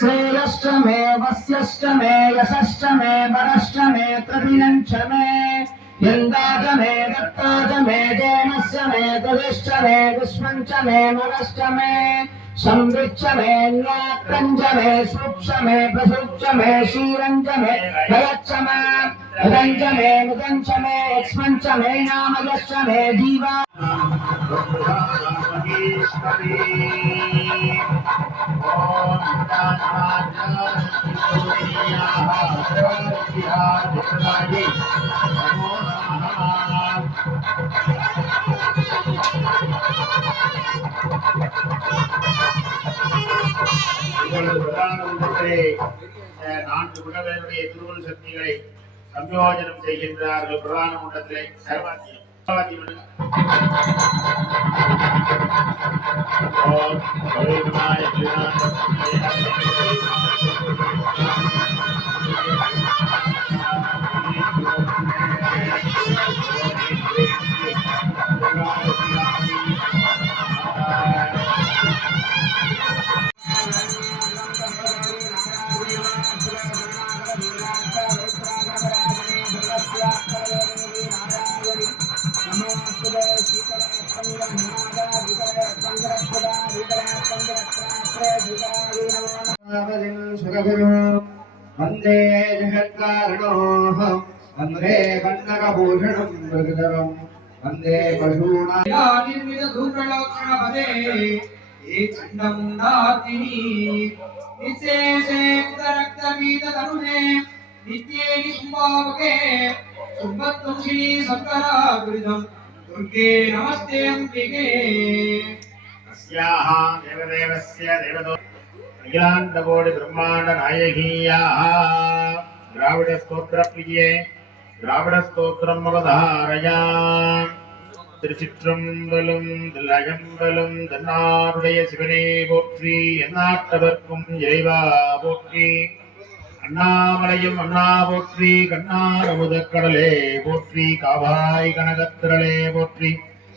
श्रेयश्च मे वस्यश्च मे यशश्च मे वरश्च मे प्रतिनञ्च मे यन्दाच मे दत्ताच मे देनश्च मे ददिश्च मे विश्वञ्च मे मनश्च मे संविच्च मे न्यात्रञ्च मे सूक्ष मे प्रसूक्ष मे क्षीरञ्च मे भयच्च मे हृदञ्च मे मृदञ्च मे यक्ष्मञ्च मे नामयश्च मे जीवा நான்கு குணங்களுடைய திருவுள் சக்திகளை சம்யோஜனம் செய்கின்றார்கள். பிரதான மண்டலத்திலே சர்வாத்தியம் वंदे जगत्कारणो वंदे वन्नकभूषणं मृगधरं वंदे पशूनां निर्मितधूम्रलोक्षणपदे ये चण्डं नातिनी निशेषे उदरक्तपीततरुणे नित्ये निशुम्भावके सुम्बत्वं श्री शङ्करागुरुदं दुर्गे नमस्ते अम्बिके अस्याः देवदेवस्य देवदो अखिलांडकोटि ब्रह्मांड नायकीयाः द्राविड स्तोत्र प्रिये द्राविड स्तोत्रम अवधारया திருச்சிற்றம்பலம் தில்லையம்பலம் தன்னாருடைய சிவனே போற்றி எந்நாட்டவர்க்கும் இறைவா போற்றி அண்ணாமலையும் அண்ணா போற்றி கண்ணார் அமுதக்கடலே போற்றி காவாய் கனகத்திரளே போற்றி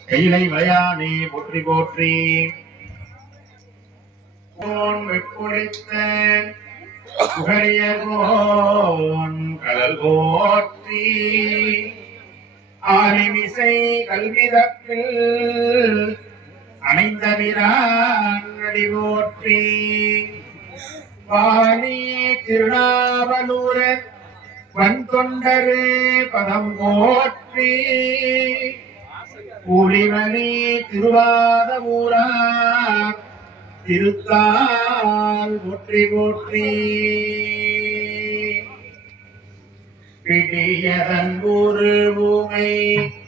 கைலை வளையானே போற்றி போற்றி வெப்புழைத்த புகழியர்கோன் கடல் போற்றி ஆலிமிசை கல்விதப்பில் அணைந்த வீராடி போற்றி வாலி திருநாவலூரர் வன்தொண்டரு பதம் போற்றி ஊழிமணி திருவாதவூரா திருத்தால் போற்றி போற்றி பிடியதன் ஒரு பூமை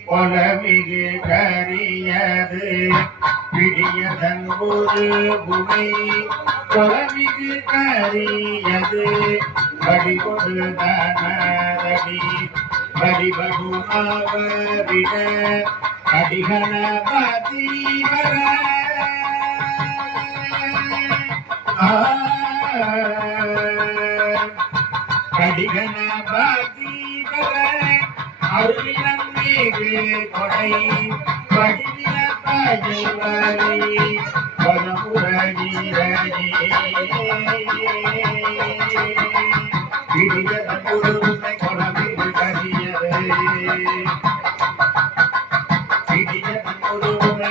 பொலமிகு கரியது பிடியதன் ஒரு பூமை பொலமிகு கரியது வடிகொடு தனதடி வடிபகுமாவரிட அடிகணபதி வர கடிகணபதி வர அருளினம் மீது கொடை வடிவின பஜவரை பரமுரகிரகே பிடியதன் உருவை கொடமிகு கரியது பிடியதன் உருவை கொடமிகு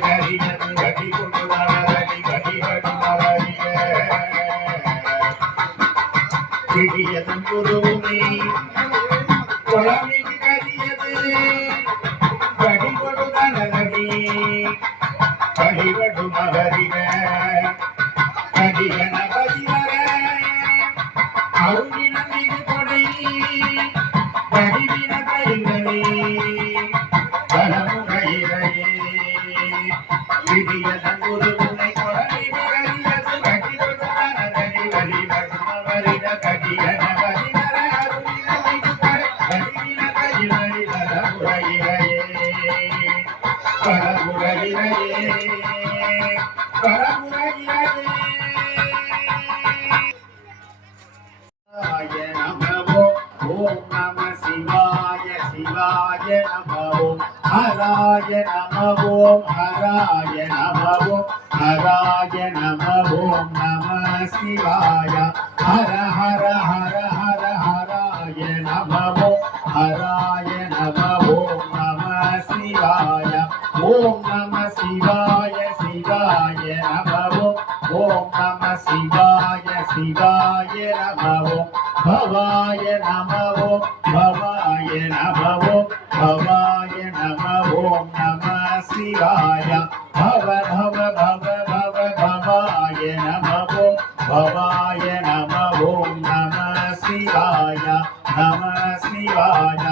கரியது கடி கொண்டுவரடி கடிகடுமவரிய பிடியதன் உருவை கொடமிகு கரியது கடி கொடுதனடி கடிகடுமவரிய கடிகணபதி வர அருளினம் மீது கொடை வடிவின கைகளே பலமுறையிலேயே விடியதன் ஒரு முனை கொடை விரலியது கட்டி கொடுத்தனதடி வழிபடுமவரிட கடியணபதி வர அருளினம் மீது கொடை வடிவின கைகளே பலமுறையிலேயே பலமுறையிலேயே ஓம் நம சிவாய சிவாய நம ஓம் ஹராய நம ஓம் ஹராய நம ஓம் हराय नमः ओम नमः शिवाय हर हर हर हर हराय नमः हराय नमः ओम नमः शिवाय ओम नमः शिवाय शिवाय नमः ओम नमः शिवाय शिवाय नमः भवाय नमः भवाय नमः भवाय नमः ओम नमः शिवाय भव भव भव भव भवाय नमः भवाय नमः ओम नमः शिवाय नमः शिवाय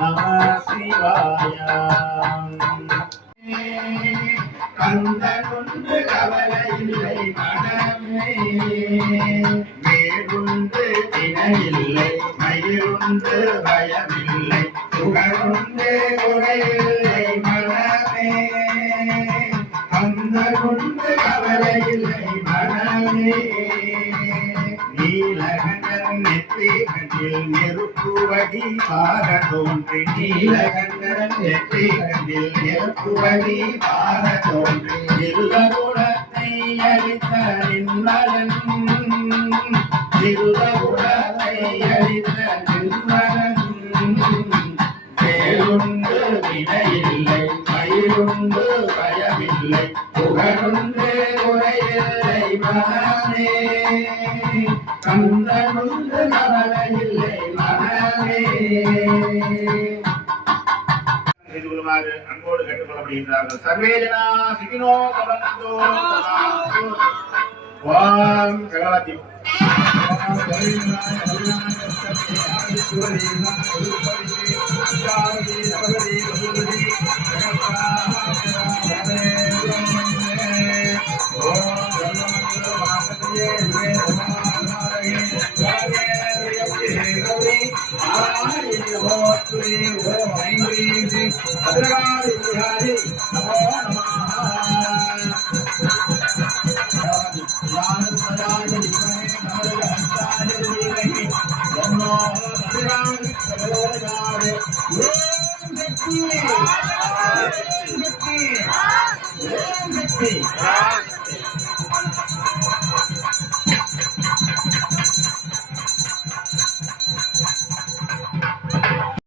नमः शिवाय கந்தனுண்டு கவலை இல்லை மனமே வேறுண்டு தினையில்லை மயிருண்டு பயமில்லை புகழுண்டு குறையில்லை மனமே கந்தனுண்டு கவலை இல்லை மனமே நீலகண்டன் நெற்றி கண்ணில் நெருப்புவடி பார தோன்றி நீலகண்டன் நெற்றி கண்ணில் நெருப்புவடி பார தோன்றி இருளகுடத்தை அளித்த நின்மலன் இருளகுடத்தை அளித்த நின்மலன் வேலுண்டு வினையில்லை மயிருண்டு பயமில்லை புகழுண்டு குறையில்லை மனமே கந்தனுண்டு கவலையில்லை மனமே செய்து கொள்ளுமாறு அன்போடு கேட்டுக்கொள்ளப்படுகின்றார்கள். சர்வே ஜனா சுகினோ பவந்து. ஓம் சகலதி Hey!